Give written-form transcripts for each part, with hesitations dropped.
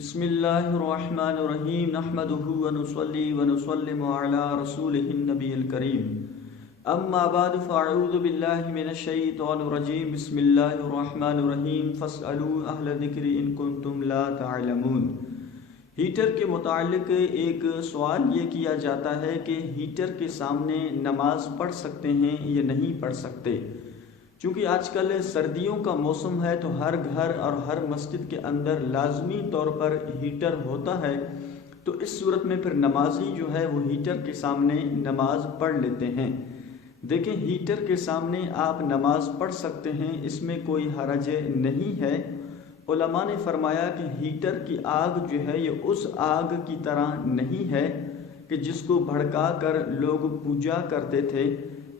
بسم اللہ الرحمن الرحیم نحمده ونصلی ونسلم علی رسوله النبی الکریم اما بعد فاعوذ باللہ من الشیطان الرجیم بسم اللہ الرحمن الرحیم فاسألوا اہل الذکر ان کنتم لا تعلمون۔ ہیٹر کے متعلق ایک سوال یہ کیا جاتا ہے کہ ہیٹر کے سامنے نماز پڑھ سکتے ہیں یا نہیں پڑھ سکتے۔ چونکہ آج کل سردیوں کا موسم ہے تو ہر گھر اور ہر مسجد کے اندر لازمی طور پر ہیٹر ہوتا ہے، تو اس صورت میں پھر نمازی جو ہے وہ ہیٹر کے سامنے نماز پڑھ لیتے ہیں۔ دیکھیں، ہیٹر کے سامنے آپ نماز پڑھ سکتے ہیں، اس میں کوئی حرج نہیں ہے۔ علماء نے فرمایا کہ ہیٹر کی آگ جو ہے یہ اس آگ کی طرح نہیں ہے کہ جس کو بھڑکا کر لوگ پوجا کرتے تھے،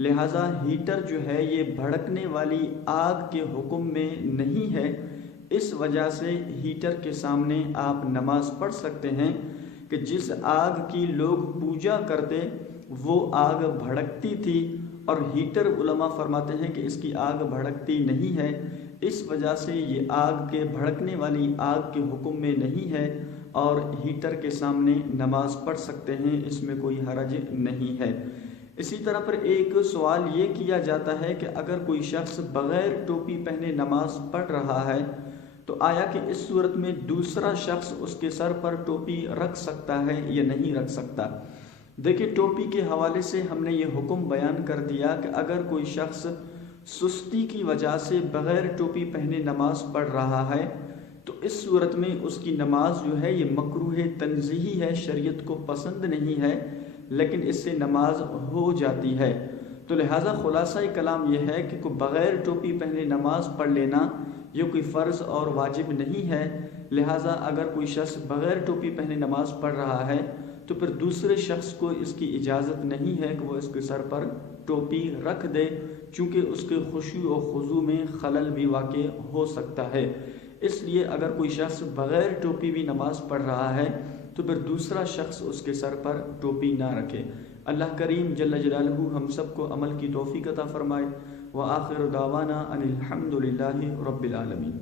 لہٰذا ہیٹر جو ہے یہ بھڑکنے والی آگ کے حکم میں نہیں ہے۔ اس وجہ سے ہیٹر کے سامنے آپ نماز پڑھ سکتے ہیں کہ جس آگ کی لوگ پوجا کرتے وہ آگ بھڑکتی تھی، اور ہیٹر علماء فرماتے ہیں کہ اس کی آگ بھڑکتی نہیں ہے، اس وجہ سے یہ آگ کے بھڑکنے والی آگ کے حکم میں نہیں ہے اور ہیٹر کے سامنے نماز پڑھ سکتے ہیں، اس میں کوئی حرج نہیں ہے۔ اسی طرح پر ایک سوال یہ کیا جاتا ہے کہ اگر کوئی شخص بغیر ٹوپی پہنے نماز پڑھ رہا ہے تو آیا کہ اس صورت میں دوسرا شخص اس کے سر پر ٹوپی رکھ سکتا ہے یا نہیں رکھ سکتا؟ دیکھیں، ٹوپی کے حوالے سے ہم نے یہ حکم بیان کر دیا کہ اگر کوئی شخص سستی کی وجہ سے بغیر ٹوپی پہنے نماز پڑھ رہا ہے تو اس صورت میں اس کی نماز جو ہے یہ مکروہ تنزیہی ہے، شریعت کو پسند نہیں ہے، لیکن اس سے نماز ہو جاتی ہے۔ تو لہٰذا خلاصہ کلام یہ ہے کہ کوئی بغیر ٹوپی پہنے نماز پڑھ لینا یہ کوئی فرض اور واجب نہیں ہے، لہٰذا اگر کوئی شخص بغیر ٹوپی پہنے نماز پڑھ رہا ہے تو پھر دوسرے شخص کو اس کی اجازت نہیں ہے کہ وہ اس کے سر پر ٹوپی رکھ دے، چونکہ اس کے خشوع و خضوع میں خلل بھی واقع ہو سکتا ہے۔ اس لیے اگر کوئی شخص بغیر ٹوپی بھی نماز پڑھ رہا ہے تو پھر دوسرا شخص اس کے سر پر ٹوپی نہ رکھے۔ اللہ کریم جل جلالہ ہم سب کو عمل کی توفیق عطا فرمائے۔ وآخر دعوانا ان الحمد للہ رب العالمین۔